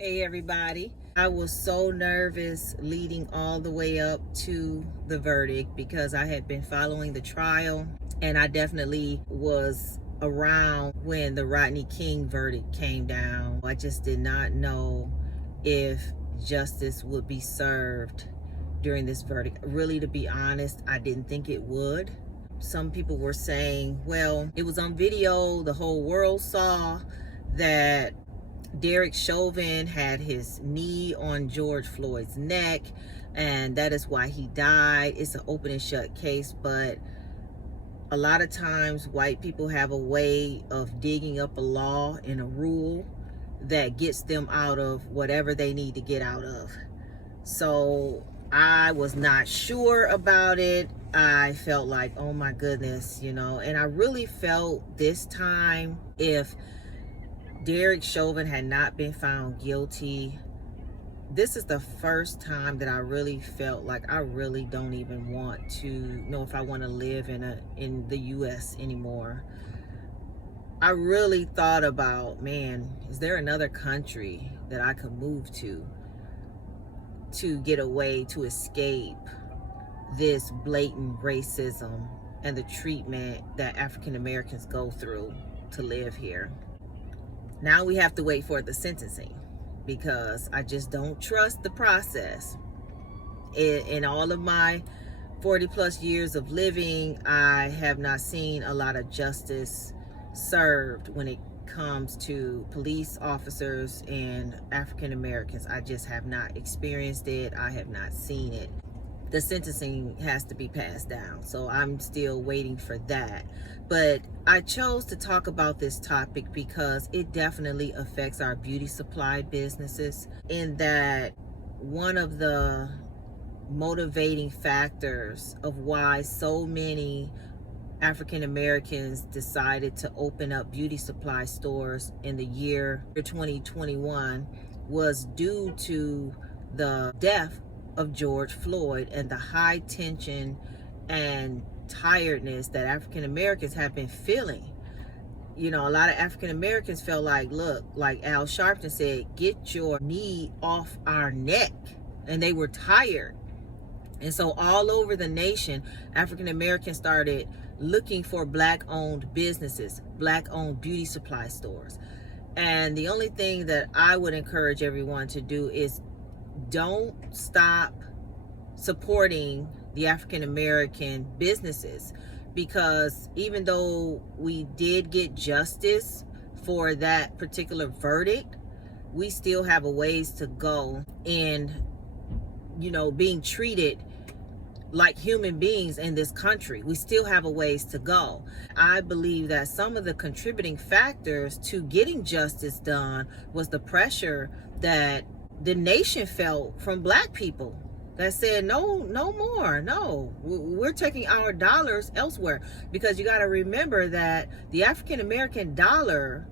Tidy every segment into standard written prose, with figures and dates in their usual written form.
Hey everybody. I was so nervous leading all the way up to the verdict because I had been following the trial, and I definitely was around when the Rodney King verdict came down. I just did not know if justice would be served during this verdict. Really, to be honest, I didn't think it would. Some people were saying, well, it was on video, the whole world saw that Chauvin had his knee on George Floyd's neck, and that is why he died. It's an open and shut case, but a lot of times white people have a way of digging up a law and a rule that gets them out of whatever they need to get out of. So I was not sure about it. I felt like, oh my goodness, and I really felt this time if Chauvin had not been found guilty, this is the first time that I really felt like I really don't even want to know if I want to live in the US anymore. I really thought about, man, is there another country that I could move to get away, to escape this blatant racism and the treatment that African Americans go through to live here? Now we have to wait for the sentencing because I just don't trust the process. In all of my 40 plus years of living, I have not seen a lot of justice served when it comes to police officers and African Americans. I just have not experienced it. I have not seen it. The sentencing has to be passed down, so I'm still waiting for that. But I chose to talk about this topic because it definitely affects our beauty supply businesses, in that one of the motivating factors of why so many African Americans decided to open up beauty supply stores in the year 2021 was due to the death of George Floyd and the high tension and tiredness that African Americans have been feeling. A lot of African Americans felt like, look, like Al Sharpton said, get your knee off our neck. And they were tired. And so all over the nation, African Americans started looking for Black-owned businesses, Black-owned beauty supply stores. And the only thing that I would encourage everyone to do is don't stop supporting the African American businesses, because even though we did get justice for that particular verdict, we still have a ways to go in, being treated like human beings in this country. We still have a ways to go. I believe that some of the contributing factors to getting justice done was the pressure that the nation felt from Black people that said, no more, no, we're taking our dollars elsewhere. Because you got to remember that the African American dollar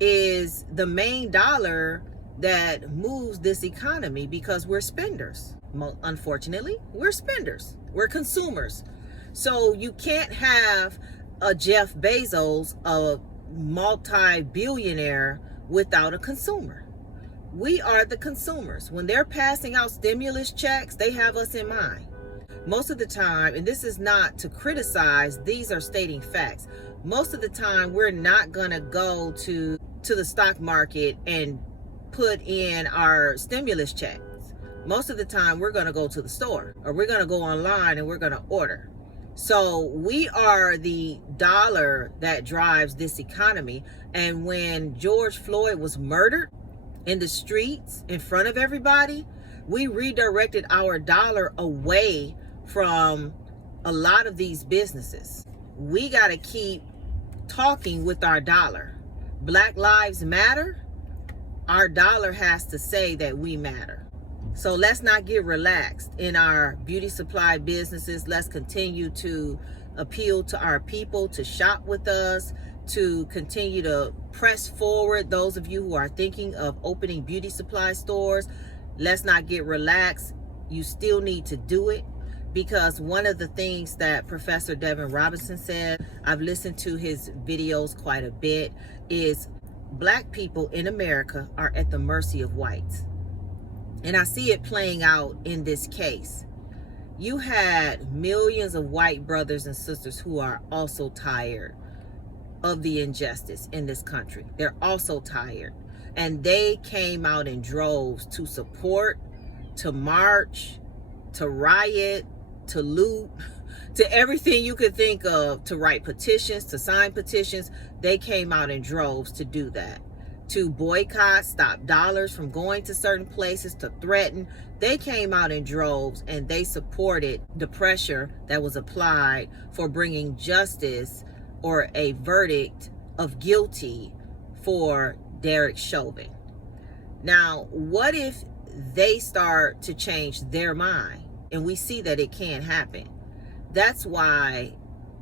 is the main dollar that moves this economy, because we're spenders. Unfortunately, we're spenders, we're consumers. So you can't have a Jeff Bezos, a multi-billionaire, without a consumer. We are the consumers. When they're passing out stimulus checks, they have us in mind. Most of the time, and this is not to criticize, these are stating facts. Most of the time, we're not going to go to the stock market and put in our stimulus checks. Most of the time, we're going to go to the store, or we're going to go online and we're going to order. So we are the dollar that drives this economy. And when George Floyd was murdered in the streets in front of everybody, we redirected our dollar away from a lot of these businesses. We got to keep talking with our dollar. Black Lives Matter. Our dollar has to say that we matter. So let's not get relaxed in our beauty supply businesses. Let's continue to appeal to our people to shop with us, to continue to press forward. Those of you who are thinking of opening beauty supply stores, let's not get relaxed. You still need to do it, because one of the things that Professor Devin Robinson said, I've listened to his videos quite a bit, is Black people in America are at the mercy of whites. And I see it playing out in this case. You had millions of white brothers and sisters who are also tired of the injustice in this country. They're also tired. And they came out in droves to support, to march, to riot, to loot, to everything you could think of, to write petitions, to sign petitions. They came out in droves to do that, to boycott, stop dollars from going to certain places, to threaten. They came out in droves and they supported the pressure that was applied for bringing justice or a verdict of guilty for Derek Chauvin. Now, what if they start to change their mind? And we see that it can happen. That's why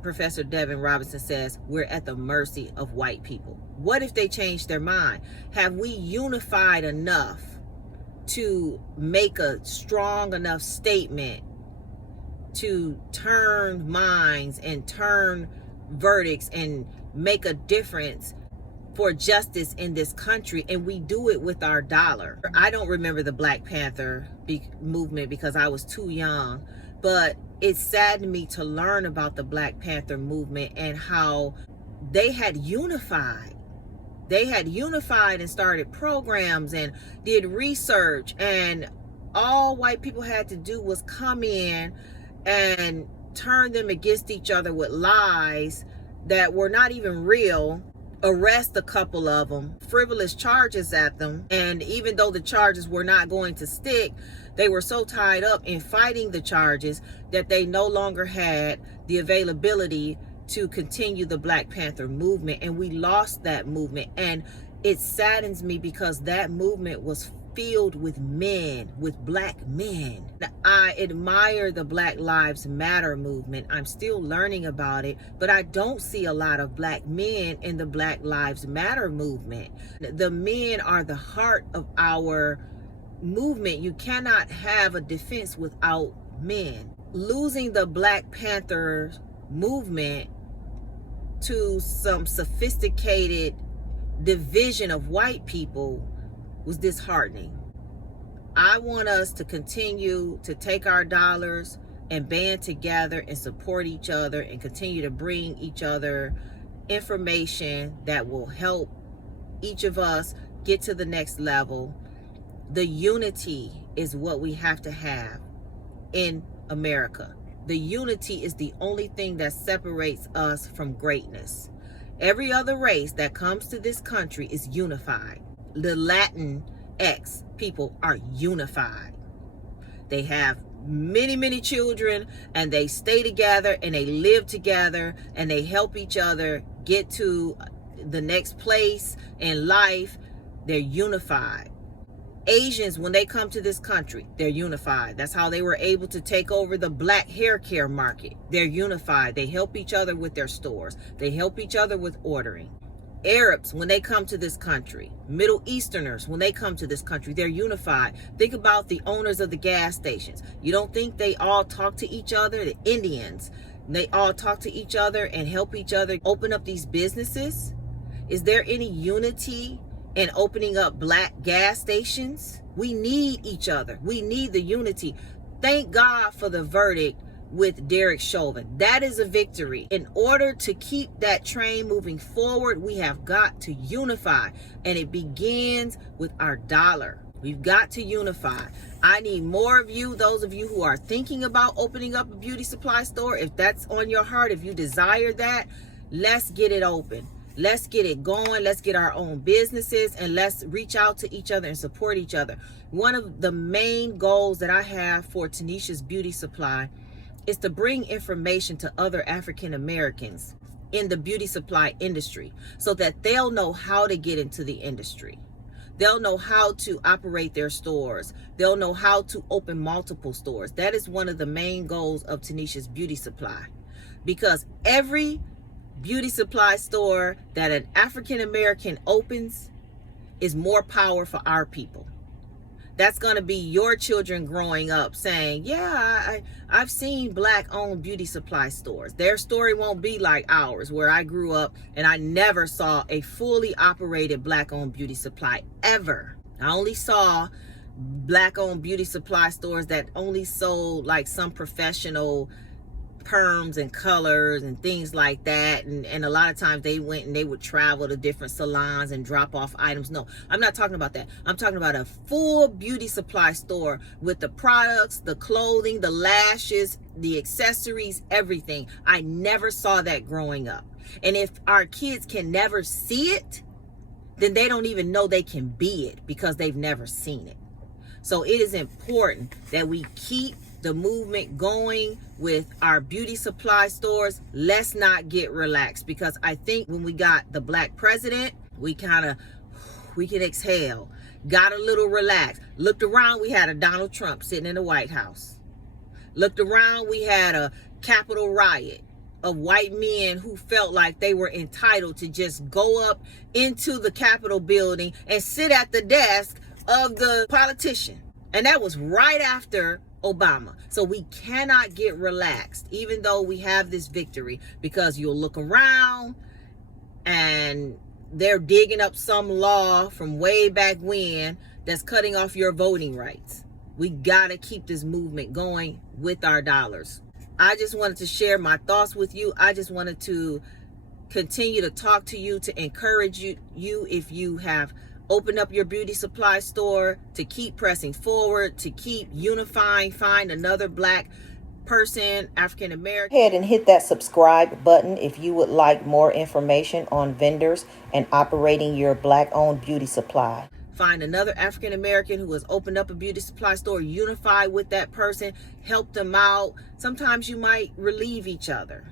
Professor Devin Robinson says we're at the mercy of white people. What if they change their mind? Have we unified enough to make a strong enough statement to turn minds and turn verdicts and make a difference for justice in this country? And we do it with our dollar. I don't remember the Black Panther movement because I was too young, but it saddened me to learn about the Black Panther movement and how they had unified. They had unified and started programs and did research, and all white people had to do was come in and turn them against each other with lies that were not even real, arrest a couple of them, frivolous charges at them, and even though the charges were not going to stick, they were so tied up in fighting the charges that they no longer had the availability to continue the Black Panther movement, and we lost that movement. And it saddens me because that movement was filled with men, with black men. I admire the Black Lives Matter movement. I'm still learning about it, but I don't see a lot of black men in the Black Lives Matter movement. The men are the heart of our movement. You cannot have a defense without men. Losing the Black Panther movement to some sophisticated division of white people was disheartening. I want us to continue to take our dollars and band together and support each other and continue to bring each other information that will help each of us get to the next level. The unity is what we have to have in America. The unity is the only thing that separates us from greatness. Every other race that comes to this country is unified. The Latinx people are unified. They have many, many children, and they stay together and they live together and they help each other get to the next place in life. They're unified. Asians, when they come to this country, they're unified. That's how they were able to take over the black hair care market. They're unified. They help each other with their stores. They help each other with ordering. Arabs, when they come to this country, Middle Easterners, when they come to this country, they're unified. Think about the owners of the gas stations. You don't think they all talk to each other? The Indians, they all talk to each other and help each other open up these businesses? Is there any unity in opening up black gas stations? We need each other. We need the unity. Thank God for the verdict with Derek Chauvin. That is a victory. In order to keep that train moving forward, we have got to unify, and it begins with our dollar. We've got to unify. I need more of you, those of you who are thinking about opening up a beauty supply store. If that's on your heart, if you desire that, let's get it open. Let's get it going. Let's get our own businesses, and let's reach out to each other and support each other. One of the main goals that I have for Tanisha's Beauty Supply is to bring information to other African Americans in the beauty supply industry so that they'll know how to get into the industry. They'll know how to operate their stores. They'll know how to open multiple stores. That is one of the main goals of Tanisha's Beauty Supply, because every beauty supply store that an African American opens is more power for our people. That's going to be your children growing up saying, yeah, I've seen Black-owned beauty supply stores. Their story won't be like ours, where I grew up and I never saw a fully operated Black-owned beauty supply ever. I only saw Black-owned beauty supply stores that only sold like some professional perms and colors and things like that, and a lot of times they went and they would travel to different salons and drop off items. No, I'm not talking about that. I'm talking about a full beauty supply store with the products, the clothing, the lashes, the accessories, everything. I never saw that growing up. And if our kids can never see it, then they don't even know they can be it because they've never seen it. So it is important that we keep the movement going with our beauty supply stores. Let's not get relaxed, because I think when we got the Black president, we can exhale, got a little relaxed. Looked around, we had a Donald Trump sitting in the White House. Looked around, we had a Capitol riot of white men who felt like they were entitled to just go up into the Capitol building and sit at the desk of the politician. And that was right after Obama. So we cannot get relaxed, even though we have this victory, because you'll look around and they're digging up some law from way back when that's cutting off your voting rights. We gotta keep this movement going with our dollars. I just wanted to share my thoughts with you. I just wanted to continue to talk to you, to encourage you if you have opened up your beauty supply store, to keep pressing forward, to keep unifying, find another Black person, African American. Go ahead and hit that subscribe button if you would like more information on vendors and operating your Black-owned beauty supply. Find another African American who has opened up a beauty supply store, unify with that person, help them out. Sometimes you might relieve each other.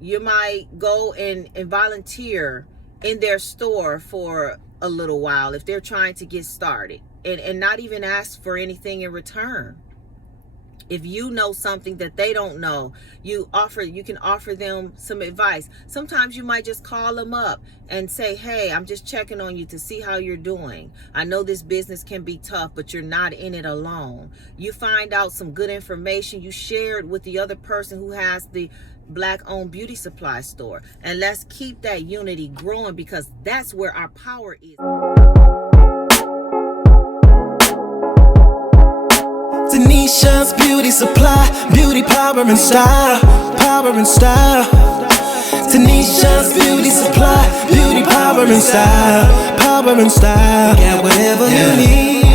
You might go and volunteer in their store for a little while if they're trying to get started, and not even ask for anything in return. If you know something that they don't know, you can offer them some advice. Sometimes you might just call them up and say, hey, I'm just checking on you to see how you're doing. I know this business can be tough, but you're not in it alone. You find out some good information, you share it with the other person who has the Black-owned beauty supply store. And let's keep that unity growing, because that's where our power is. Tanisha's beauty supply, beauty power and style, power and style. Tanisha's beauty supply, beauty power and style, power and style. Got whatever you need.